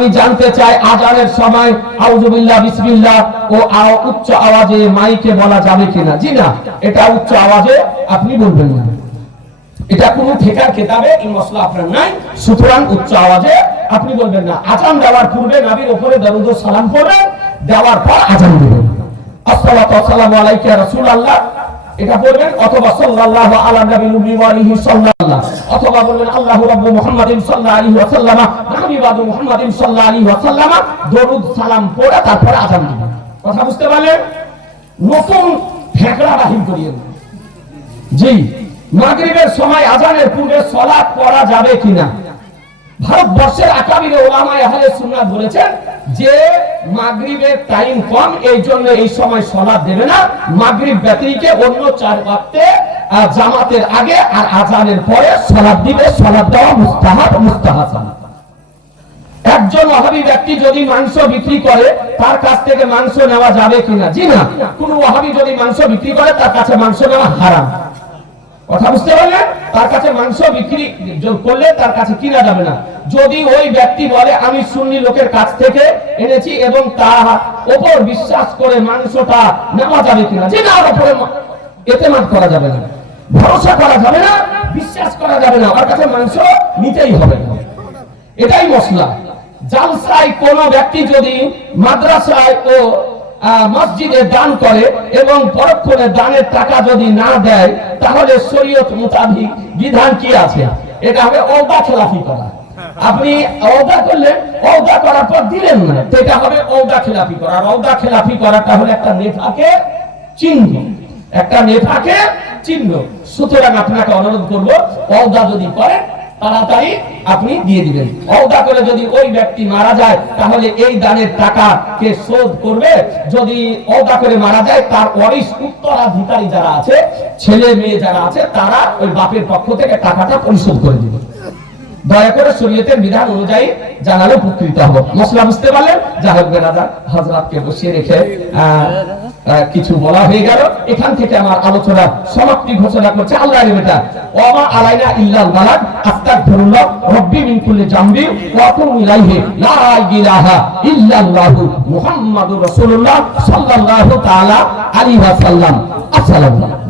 আমি জানতে চাই, আজানের সময় আউজুবিল্লাহ বিসমিল্লাহ ও উচ্চ আওয়াজে মাইকে বলা যাবে কিনা? জি না, এটা উচ্চ আওয়াজে আপনি বলবেন না। এটা কোনো ঠেকার খেতাবে এই মশলা আপনার নাই। সুতরাং উচ্চ আওয়াজে আপনি বলবেন না। আজান দেওয়ার পূর্বে নাবির উপরে দরুদ সালাম করবেন দেওয়ার পর আজান দিবেন। আসসালাতু আসসালামু আলাইকা রাসূলুল্লাহ। এটা বলবেন অথবা সাল্লাল্লাহু আলা ওয়া আলিহি সাল্লাল্লাহ, অথবা বলবেন আল্লাহু রাব্বু মুহাম্মাদিন সাল্লাল্লাহু আলাইহি ওয়া সাল্লামা হাবিবাদু মুহাম্মাদিন সাল্লাল্লাহু আলাইহি ওয়া সাল্লামা দরুদ, সালাম পড়ে তারপরে আজান দিবেন। কথা বুঝতে পারলেন? নতুন ফেকড়া বাহির করিয়ে। জি, মাগরিবের সময় আজানের পূর্বে সলাৎ পড়া যাবে কিনা? ভারতবর্ষের আকাবির ওলামায়ে আহলে সুন্নাত বলেছেন যে মাগরিবের টাইম কম এই জন্য এই সময় সলাৎ দেবে না। মাগরিব ব্যতিরিকে অন্য চার ওয়াক্তে জামাতের আগে আর আজানের পরে সলাৎ দিবে। সলাৎ দেওয়া মুস্তাহাব মুস্তাহাসান একজন ওয়াহাবি ব্যক্তি যদি মাংস বিক্রি করে, তার কাছ থেকে মাংস নেওয়া যাবে কিনা? জি না। কোন ওয়াহাবি যদি মাংস বিক্রি করে, তার কাছে মাংস নেওয়া হারাম। কথা বুঝতে পারলেন? তার কাছে মাংস বিক্রি করলে তার কাছে কিনা যাবে না। যদি ওই ব্যক্তি বলে, আমি সুন্নি লোকের কাছ থেকে এনেছি এবং তার ওপর বিশ্বাস করে মাংসটা নেওয়া যাবে কিনা? যে না ওপরে এতেমাদ করা যাবে না। ভরসা করা যাবে না, বিশ্বাস করা যাবে না। ওর কাছে মাংস নিতেই হবে। এটাই মশলা। জালসায় কোন ব্যক্তি যদি মাদ্রাসায় ও মসজিদে দান করে এবং পরক্ষণে দানের টাকা যদি না দেয়, তাহলে শরীয়ত মোতাবিক বিধান কি আছে? এটা হবে অদা খেলাফি করা। আপনি অদা করলেন অদা করার পর দিলেন না তো এটা হবে অদা খেলাফি করা। আর অদা খেলাফি করাটা হলো একটা নেতাকে চিহ্ন। একটা নেতাকে চিহ্ন। সুতরাং আপনাকে অনুরোধ করব অদা যদি করেন, তাড়াতাড়ি আপনি দিয়ে দিবেন। অদা করে যদি ওই ব্যক্তি মারা যায়, তাহলে এই দানের টাকা কে শোধ করবে? যদি অদা করে মারা যায়, তার ওয়ারিশ উত্তরাধিকারী যারা আছে, ছেলে মেয়ে যারা আছে, তারা ওই বাপের পক্ষ থেকে টাকাটা পরিশোধ করে দিবে। দয়া করে শরীয়তের বিধান অনুযায়ী জানালে উপকৃত হব। মশলা বুঝতে পারলেন? যা হোক বেরাদা হজরতকে বসিয়ে রেখে কিছু বলা হয়ে গেল। এখান থেকে আমার আলোচনা সমাপ্তি ঘোষণা করছে আল্লাহ বেটা ওমা আলাইনা ইল্লাল রব্বি মিন কুল্লি জামবি, ওয়া আতুবু ইলাইহি, লা ইলাহা ইল্লাল্লাহু মুহাম্মাদুর রাসূলুল্লাহ সাল্লাল্লাহু তাআলা আলাইহি আসসালামু আলাইকুম।